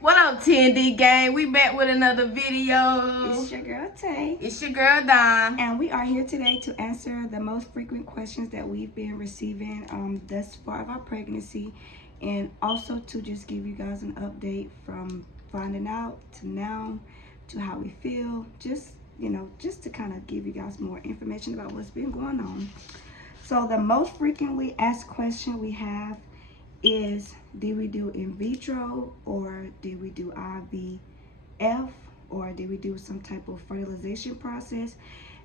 What up, TND gang? We back with another video. It's your girl Tay. It's your girl Dom. And we are here today to answer the most frequent questions that we've been receiving thus far of our pregnancy, and also to just give you guys an update from finding out to now to how we feel. Just to kind of give you guys more information about what's been going on. So the most frequently asked question we have is, did we do in vitro, or did we do IVF, or did we do some type of fertilization process?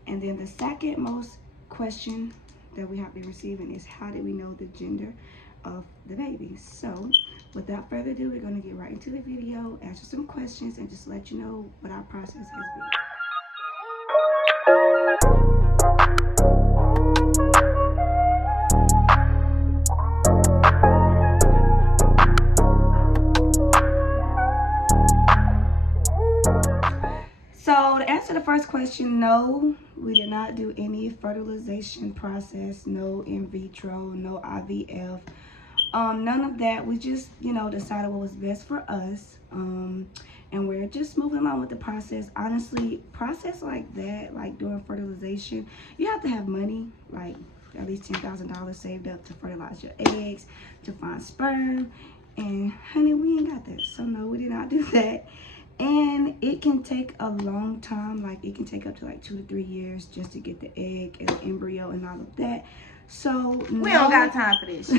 And then the second most question that we have been receiving is, how did we know the gender of the baby? So without further ado, we're going to get right into the video, answer some questions, and just let you know what our process has been. So to answer the first question, no, we did not do any fertilization process, no in vitro, no IVF, none of that. We just, decided what was best for us, and we're just moving along with the process. Honestly, process like that, like doing fertilization, you have to have money, like at least $10,000 saved up to fertilize your eggs, to find sperm, and honey, we ain't got that. So no, we did not do that. And it can take a long time, like it can take up to like 2 to 3 years just to get the egg and the embryo and all of that. So we don't got time for this.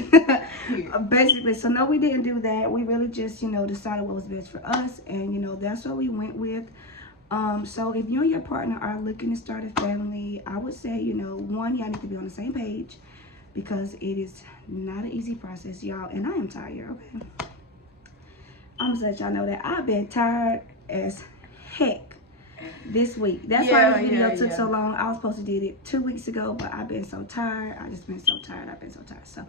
Basically, so no, we didn't do that. We really just, decided what was best for us, and that's what we went with. So if you and your partner are looking to start a family, I would say, one, y'all need to be on the same page, because it is not an easy process, y'all. And I am tired, okay? I'm gonna let y'all know that I've been tired as heck this week. That's why this video took so long. I was supposed to do it 2 weeks ago, but I've been so tired. I just been so tired. I've been so tired. So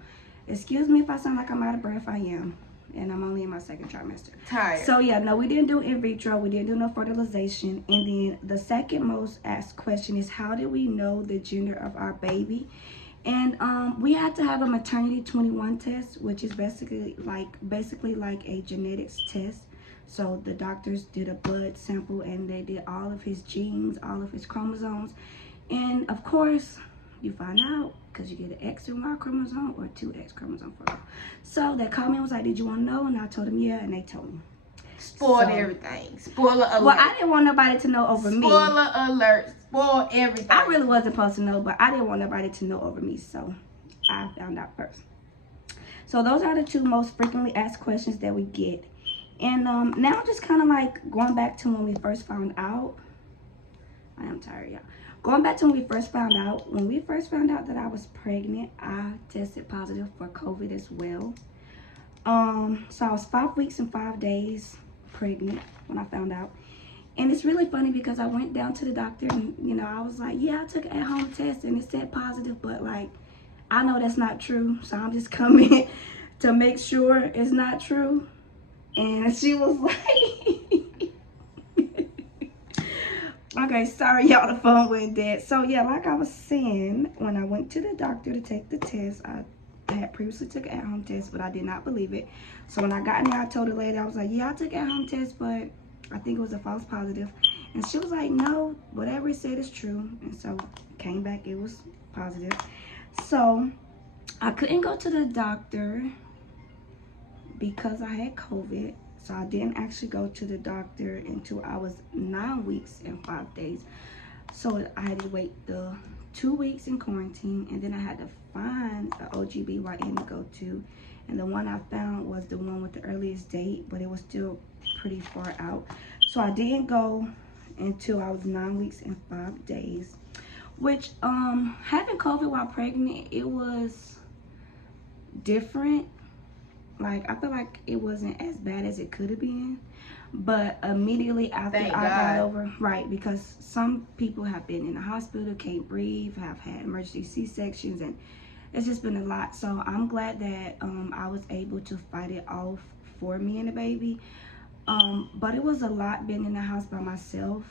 excuse me if I sound like I'm out of breath. I am. And I'm only in my second trimester. Tired. So yeah, no, we didn't do in vitro. We didn't do no fertilization. And then the second most asked question is, how did we know the gender of our baby? And we had to have a Maternit21 test, which is basically like a genetics test. So the doctors did a blood sample, and they did all of his genes, all of his chromosomes. And of course, you find out because you get an X and Y chromosome or 2 X chromosomes for them. So they called me and was like, did you want to know? And I told them yeah, and they told me. Spoiled everything. Spoiler alert. Well, I didn't want nobody to know over me. Spoiler alert. Spoil everything. I really wasn't supposed to know, but I didn't want nobody to know over me, so I found out first. So those are the 2 most frequently asked questions that we get. And now just kind of like going back to when we first found out. I am tired, y'all. Going back to when we first found out. When we first found out that I was pregnant, I tested positive for COVID as well. So I was 5 weeks and 5 days pregnant when I found out. And it's really funny because I went down to the doctor and, I was like, yeah, I took an at-home test and it said positive, but like, I know that's not true. So I'm just coming to make sure it's not true. And she was like, okay, sorry y'all, the phone went dead. So yeah, like I was saying, when I went to the doctor to take the test, I had previously took an at-home test, but I did not believe it. So when I got in there, I told the lady, I was like, yeah, I took an at-home test, but I think it was a false positive. And she was like, no, whatever it said is true. And so came back, it was positive. So I couldn't go to the doctor because I had COVID. So I didn't actually go to the doctor until I was 9 weeks and 5 days. So I had to wait the 2 weeks in quarantine, and then I had to find an OGBYN to go to. And the one I found was the one with the earliest date, but it was still pretty far out. So I didn't go until I was 9 weeks and 5 days. Which, having COVID while pregnant, it was different. Like, I feel like it wasn't as bad as it could have been. But immediately after I got over, right, because some people have been in the hospital, can't breathe, have had emergency C-sections, and it's just been a lot. So I'm glad that I was able to fight it off for me and the baby. But it was a lot being in the house by myself.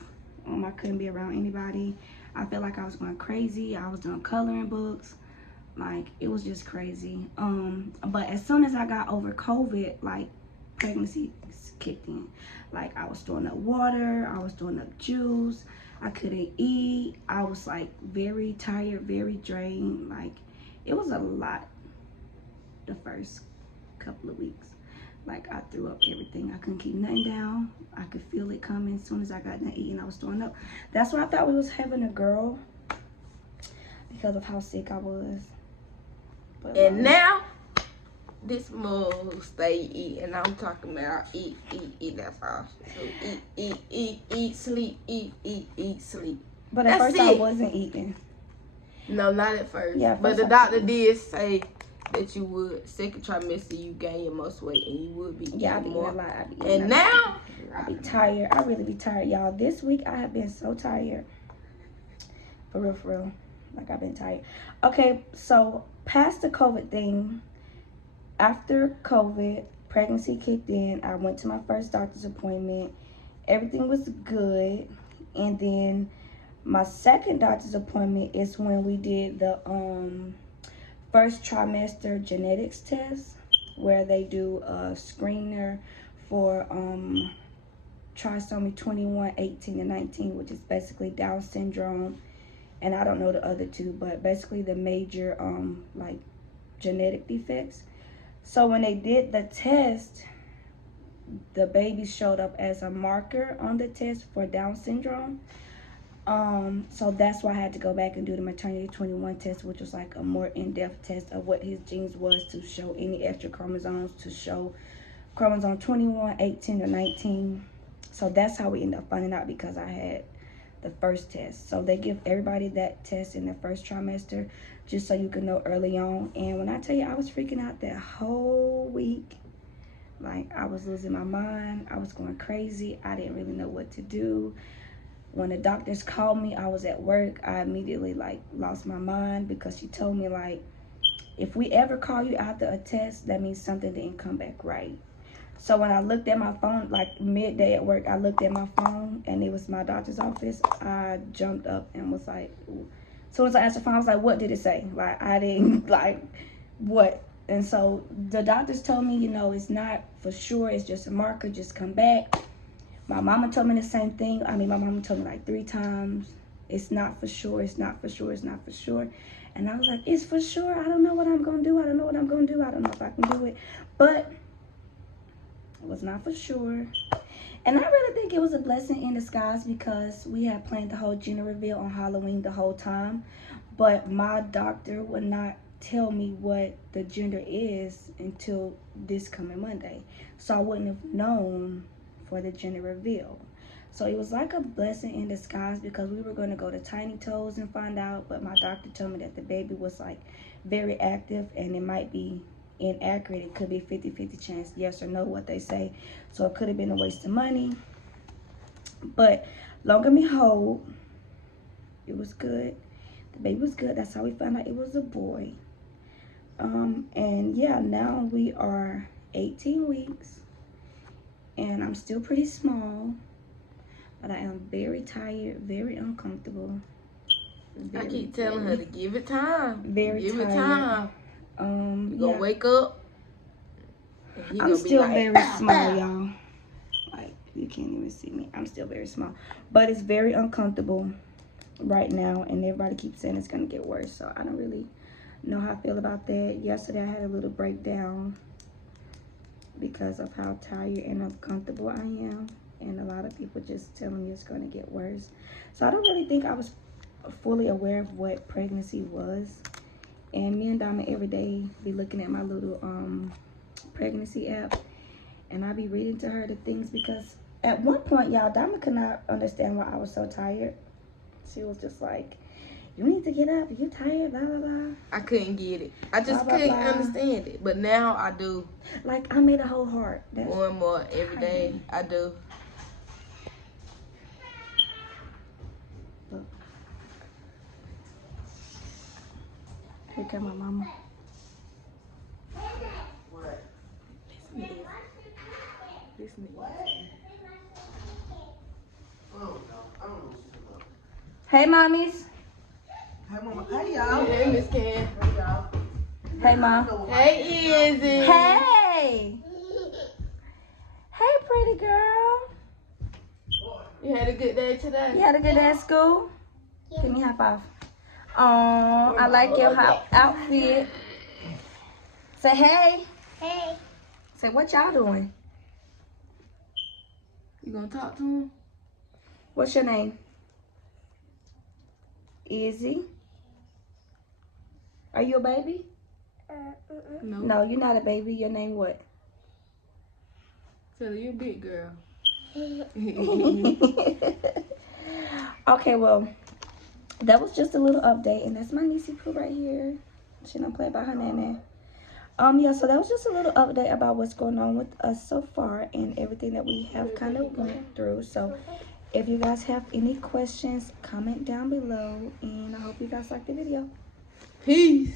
I couldn't be around anybody. I felt like I was going crazy. I was doing coloring books. Like, it was just crazy. But as soon as I got over COVID, like pregnancy kicked in. Like, I was throwing up water, I was throwing up juice, I couldn't eat, I was like very tired, very drained. Like, it was a lot the first couple of weeks. Like, I threw up everything. I couldn't keep nothing down. I could feel it coming as soon as I got done eating. I was throwing up. That's why I thought we was having a girl, because of how sick I was. But and now, this mug stay eating. I'm talking about eat. That's all. So eat, sleep, eat, sleep. But at That's first I it. wasn't eating. No, not at first. Yeah, but first the I doctor didn't. did say that you would, second trimester, you gain your most weight and you would be Yeah, I be eating eating more. a lot. I be eating And a lot. now, I be tired. I really be tired, y'all. This week I have been so tired. For real. Like, I've been tired. Okay, so past the COVID thing, after COVID, pregnancy kicked in. I went to my first doctor's appointment. Everything was good. And then my second doctor's appointment is when we did the first trimester genetics test, where they do a screener for trisomy 21, 18, and 19, which is basically Down syndrome. And I don't know the other two, but basically the major like genetic defects. So when they did the test, the baby showed up as a marker on the test for Down syndrome. So that's why I had to go back and do the Maternit21 test, which was like a more in-depth test of what his genes was, to show any extra chromosomes, to show chromosome 21, 18, or 19. So that's how we ended up finding out, because I had the first test. So they give everybody that test in the first trimester, just so you can know early on. And when I tell you, I was freaking out that whole week. Like, I was losing my mind. I was going crazy. I didn't really know what to do. When the doctors called me, I was at work. I immediately like lost my mind, because she told me, like, if we ever call you after a test, that means something didn't come back right. So when I looked at my phone, like midday at work, I looked at my phone and it was my doctor's office. I jumped up and was like, ooh. As soon as I answered the phone, I was like, what did it say? Like, I didn't, like, what? And so the doctors told me, you know, it's not for sure. It's just a marker. Just come back. My mama told me the same thing. I mean, my mama told me like 3 times. It's not for sure. It's not for sure. It's not for sure. And I was like, it's for sure. I don't know what I'm going to do. I don't know what I'm going to do. I don't know if I can do it. But it was not for sure. And I really think it was a blessing in disguise, because we had planned the whole gender reveal on Halloween the whole time. But my doctor would not tell me what the gender is until this coming Monday. So I wouldn't have known for the gender reveal. So it was like a blessing in disguise, because we were going to go to Tiny Toes and find out. But my doctor told me that the baby was like very active and it might be inaccurate. It could be 50-50 chance, yes or no, what they say. So it could have been a waste of money. But long and behold, it was good. The baby was good. That's how we found out it was a boy. And yeah, now we are 18 weeks and I'm still pretty small, but I am very tired, very uncomfortable. I keep telling her to give it time. Very give tired. it time. You gonna Yeah. wake up. I'm still very small, y'all. Like, you can't even see me. I'm still very small, but it's very uncomfortable right now, and everybody keeps saying it's gonna get worse. So I don't really know how I feel about that. Yesterday I had a little breakdown because of how tired and uncomfortable I am, and a lot of people just telling me it's gonna get worse. So I don't really think I was fully aware of what pregnancy was. And me and Dama every day be looking at my little pregnancy app, and I be reading to her the things, because at one point, y'all, Dama could not understand why I was so tired. She was just like, you need to get up, you tired, blah blah blah. I couldn't get it. I just Blah, blah, couldn't blah. understand it. But now I do. Like, I made a whole heart. That's More and more every day. I do. Look. Here come my mama. Listen. Hey, mommies. Hey, Mama. Hey, y'all. Hey, Miss Ken. Hey, y'all. Hey, mom. Hey, Izzy. Hey. girl. You had a good day today? You had a good day at school? Give me a high five. Oh, I like your outfit. Say hey. Hey. Say what y'all doing? You gonna talk to him? What's your name? Izzy. Are you a baby? No. No, you're not a baby. Your name what? Tell her you a big girl. Okay, well, that was just a little update, and that's my niecey Pooh right here. She don't play about her nana. Yeah, so that was just a little update about what's going on with us so far and everything that we have kind of went through. So if you guys have any questions, comment down below, and I hope you guys like the video. Peace.